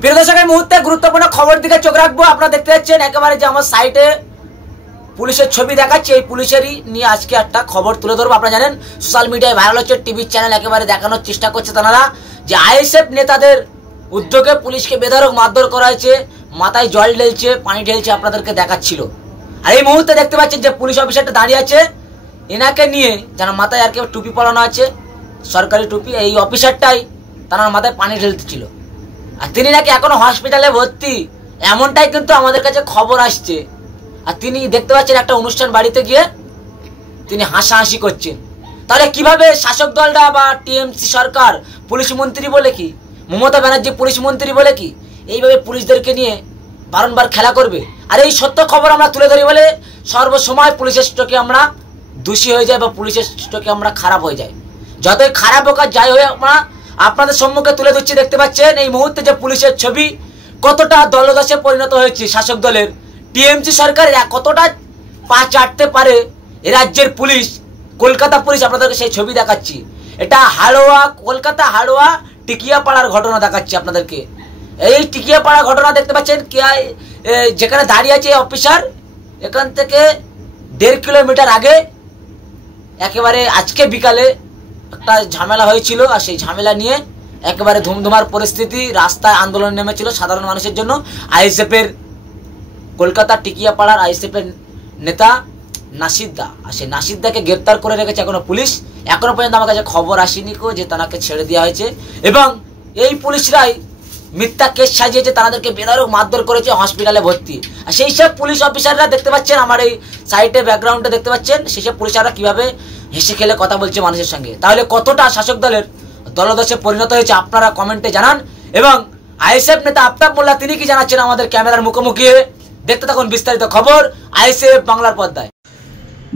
প্রিয় দর্শক, এই মুহূর্তে গুরুত্বপূর্ণ খবর দিকে চোখ রাখবো। আপনারা দেখতে পাচ্ছেন একেবারে যে আমার সাইটে পুলিশের ছবি দেখাচ্ছে, এই পুলিশেরই নিয়ে আজকে একটা খবর তুলে ধরবো। আপনারা জানেন সোশ্যাল মিডিয়ায় ভাইরাল হচ্ছে, টিভি চ্যানেল একেবারে দেখানোর চেষ্টা করছে তারা যে আইএসএফ নেতাদের উদ্যোগে পুলিশকে বেধড়ক মারধর করা হয়েছে, মাথায় জল ঢেলছে, পানি ঢেলছে, আপনাদেরকে দেখাচ্ছিল। আর এই মুহূর্তে দেখতে পাচ্ছেন যে পুলিশ অফিসারটা দাঁড়িয়ে আছে, এনাকে নিয়ে যারা মাথায় আর কেউ টুপি পরানো আছে, সরকারি টুপি, এই অফিসারটাই তার মাথায় পানি ঢেলতেছিল। আর তিনি নাকি এখনো হসপিটালে ভর্তি, এমনটাই কিন্তু আমাদের কাছে খবর আসছে। আর তিনি দেখতে পাচ্ছেন একটা অনুষ্ঠান বাড়িতে গিয়ে তিনি হাসাহাসি করছেন। তাহলে কিভাবে শাসক দলটা বা টিএমসি সরকার পুলিশ মন্ত্রী বলে কি, মমতা ব্যানার্জি পুলিশ মন্ত্রী বলে কি এইভাবে পুলিশদেরকে নিয়ে বারংবার খেলা করবে? আর এই সত্য খবর আমরা তুলে ধরি বলে সর্বসময় পুলিশের স্টকে আমরা দোষী হয়ে যায় বা পুলিশের স্টকে আমরা খারাপ হয়ে যায়। যতই খারাপ হোক আর যাই হয়ে আমরা আপনাদের সম্মুখে তুলে ধরছি। দেখতে পাচ্ছেন এই মুহূর্তে যে পুলিশের ছবি কতটা দলদাসে পরিণত হয়েছে শাসক দলের টিএমসি সরকার, কতটা পা চাটতে পারে এ রাজ্যের পুলিশ, কলকাতা পুলিশ। আপনাদেরকে সেই ছবি দেখাচ্ছি। এটা হাড়োয়া, কলকাতা হাড়োয়া টিকিয়াপাড়ার ঘটনা দেখাচ্ছি আপনাদেরকে। এই টিকিয়াপাড়া ঘটনা দেখতে পাচ্ছেন, যেখানে দাঁড়িয়ে আছে অফিসার, এখান থেকে 1.5 কিলোমিটার আগে একেবারে আজকে বিকালে একটা ঝামেলা হয়েছিল। আর সেই ঝামেলা নিয়ে একেবারে ধুমধুমার পরিস্থিতি, রাস্তায় আন্দোলন নেমেছিল সাধারণ মানুষের জন্য। আইএসএফের কলকাতা টিকিয়াপাড়ার আইএসএফের নেতা নাসিরদা, আর সেই নাসিরদাকে গ্রেপ্তার করে রেখেছে এখনো পুলিশ। এখনো পর্যন্ত আমার কাছে খবর আসেনি যে তাকে ছেড়ে দেওয়া হয়েছে। এবং এই পুলিশরাই মিথ্যা কেস সাজিয়েছে, তাদেরকে বেধড়ক মারধর করেছে, হসপিটালে ভর্তি। আর সেই সব পুলিশ অফিসাররা দেখতে পাচ্ছেন আমার এই সাইটে ব্যাকগ্রাউন্ডে দেখতে পাচ্ছেন, সেই সব পুলিশাররা কিভাবে হেসে খেলে কথা বলছে মানুষের সঙ্গে। তাহলে কতটা শাসক দলের দলদশে পরিণত হয়েছে আপনারা কমেন্টে জানান। এবং আইএসএফ নেতা আফতাব মোল্লা তিনি কি জানাচ্ছেন আমাদের ক্যামেরার মুখোমুখি হয়ে, দেখতে থাকুন বিস্তারিত খবর আইএসএফ বাংলার পর্দায়।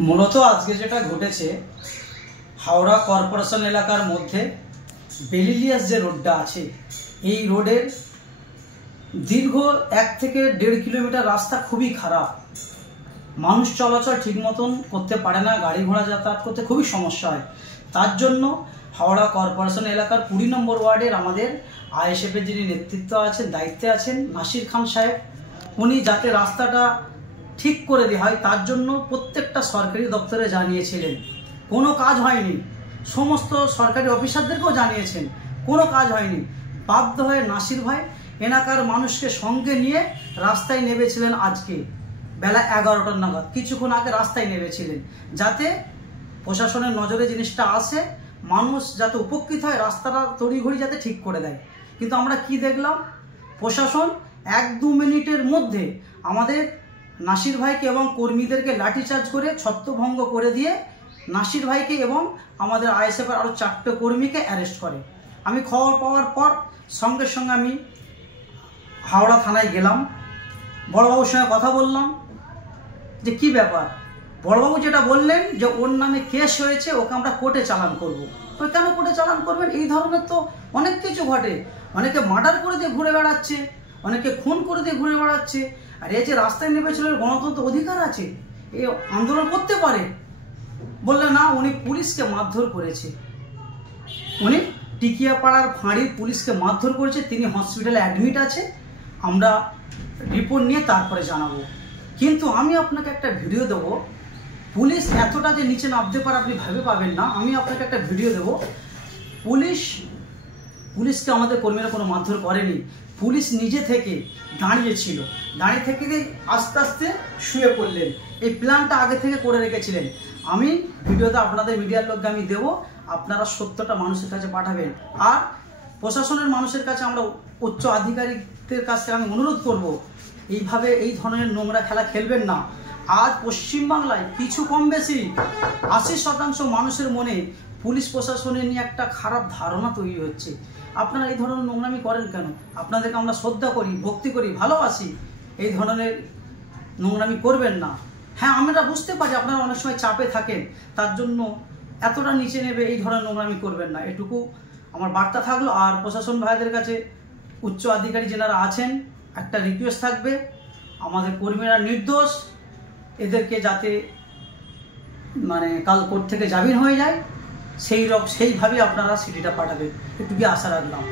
মূলত আজকে যেটা ঘটেছে, হাওড়া কর্পোরেশন এলাকার মধ্যে বেলিলিয়াস যে রোডটা আছে, এই রোডের দীর্ঘ 1 থেকে 1.5 কিলোমিটার রাস্তা খুবই খারাপ। মানুষ চলাচল ঠিক মতন করতে পারে না, গাড়ি ঘোড়া যাতায়াত করতে খুবই সমস্যা হয়। তার জন্য হাওড়া কর্পোরেশন এলাকার 20 নম্বর ওয়ার্ডের আমাদের আইএসএফের যিনি নেতৃত্ব আছেন, দায়িত্বে আছেন নাসির খান সাহেব, উনি যাতে রাস্তাটা ঠিক করে দেওয়া হয় তার জন্য প্রত্যেকটা সরকারি দপ্তরে জানিয়েছিলেন। কোনো কাজ হয়নি। সমস্ত সরকারি অফিসারদেরকেও জানিয়েছেন, কোনো কাজ হয়নি। বাধ্য হয়ে নাসির ভাই এলাকার মানুষকে সঙ্গে নিয়ে রাস্তায় নেমেছিলেন। আজকে বেলা 11টার নাগাদ কিছুক্ষণ আগে রাস্তায় নেমেছিলেন, যাতে প্রশাসনের নজরে জিনিসটা আসে, মানুষ যাতে উপকৃত হয়, রাস্তাটা তড়িঘড়ি যাতে ঠিক করে দেয়। কিন্তু আমরা কি দেখলাম, প্রশাসন 1-2 মিনিটের মধ্যে আমাদের নাসির ভাইকে এবং কর্মীদেরকে লাঠিচার্জ করে ছত্রভঙ্গ করে দিয়ে নাসির ভাইকে এবং আমাদের আইএসএফের আরও 4টে কর্মীকে অ্যারেস্ট করে। আমি খবর পাওয়ার পর সঙ্গে সঙ্গে আমি হাওড়া থানায় গেলাম, বড়বাবুর সঙ্গে কথা বললাম যে কি ব্যাপার। বড়বাবু যেটা বললেন যে ওর নামে কেস হয়েছে, ওকে আমরা কোর্টে চালান করব। তো কেন কোর্টে চালান করবেন? এই ধরনের তো অনেক কিছু ঘটে, অনেকে মার্ডার করে দিয়ে ঘুরে বেড়াচ্ছে, অনেকে খুন করে দিয়ে ঘুরে বেড়াচ্ছে। আর এই যে রাস্তায় নেমেছিল, গণতন্ত্র অধিকার আছে, এই আন্দোলন করতে পারে। বললে না, উনি পুলিশকে মারধর করেছে, উনি টিকিয়াপাড়ার ফাঁড়ির পুলিশকে মারধর করেছে, তিনি হসপিটালে অ্যাডমিট আছে, আমরা রিপোর্ট নিয়ে তারপরে জানাবো। কিন্তু আমি আপনাকে একটা ভিডিও দেবো, পুলিশ এতটা যে নিচে নামতে পারে আপনি ভেবে পাবেন না। আমি আপনাকে একটা ভিডিও দেবো, পুলিশকে আমাদের কর্মীরা কোনো মারধর করেনি। পুলিশ নিজে থেকে দাঁড়িয়েছিল, দাঁড়িয়ে থেকে আস্তে আস্তে শুয়ে পড়লেন। এই প্ল্যানটা আগে থেকে করে রেখেছিলেন। আমি ভিডিওতে আপনাদের মিডিয়ার লোককে আমি দেবো, আপনারা সত্যটা মানুষের কাছে পাঠাবেন। আর প্রশাসনের মানুষের কাছে আমরা উচ্চ আধিকারিকদের কাছে আমি অনুরোধ করব, এইভাবে এই ধরনের নোংরা খেলা খেলবেন না। আজ পশ্চিমবাংলায় কিছু কম বেশি 80% মানুষের মনে পুলিশ প্রশাসনের নিয়ে একটা খারাপ ধারণা তৈরি হচ্ছে। আপনারা এই ধরনের নোংরামি করেন কেন? আপনাদেরকে আমরা শ্রদ্ধা করি, ভক্তি করি, ভালোবাসি, এই ধরনের নোংরামি করবেন না। হ্যাঁ, আমরা বুঝতে পারি আপনারা অনেক সময় চাপে থাকেন, তার জন্য এতটা নিচে নেবে এই ধরনের নোংরামি করবেন না, এটুকু আমার বার্তা থাকলো। আর প্রশাসন ভাইদের কাছে, উচ্চ আধিকারিক যেনারা আছেন, একটা রিকোয়েস্ট থাকবে, আমাদের কর্মীরা নির্দোষ, এদেরকে যাতে কাল কোর্ট থেকে জামিন হয়ে যায়, সেইভাবে আপনারা সিডিটা পাঠাবেন, এটুকুই আশা রাখলাম।